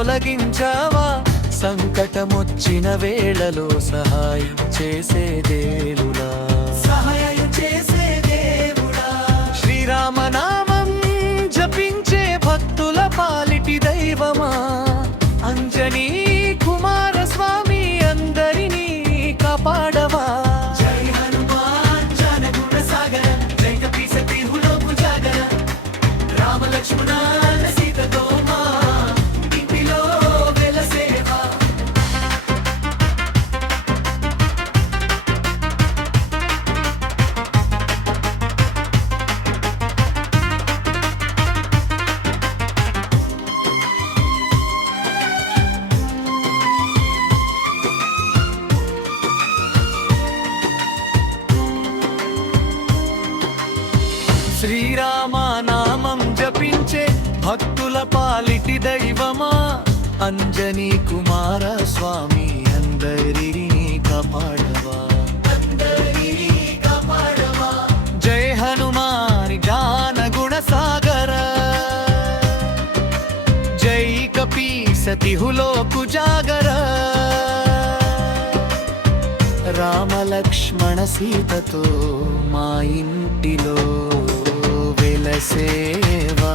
తొలగించావా సంకటమొచ్చిన వేళలో సహాయం చేసే దేవుడా శ్రీరామనామం జపించే భక్తుల పాలిటి దైవమా అంజనీ కుమార స్వామి అందరినీ కాపాడవా జై హనుమాన్ జ్ఞానగుణ సాగర జై కపీసతి హులోకు జాగర రామ లక్ష్మణ సీతతో మా ఇంటిలో వెలసేవా శ్రీరామనామం జపించే భక్తుల పాలిటి దైవమా అంజనీ కుమార స్వామి అందరినీ కాపాడవా జై హనుమాన్ జ్ఞాన గుణ సాగర జై కపీసతి హులోకు జాగర రామ లక్ష్మణ సీతతో మా ఇంటిలో వెలసేవా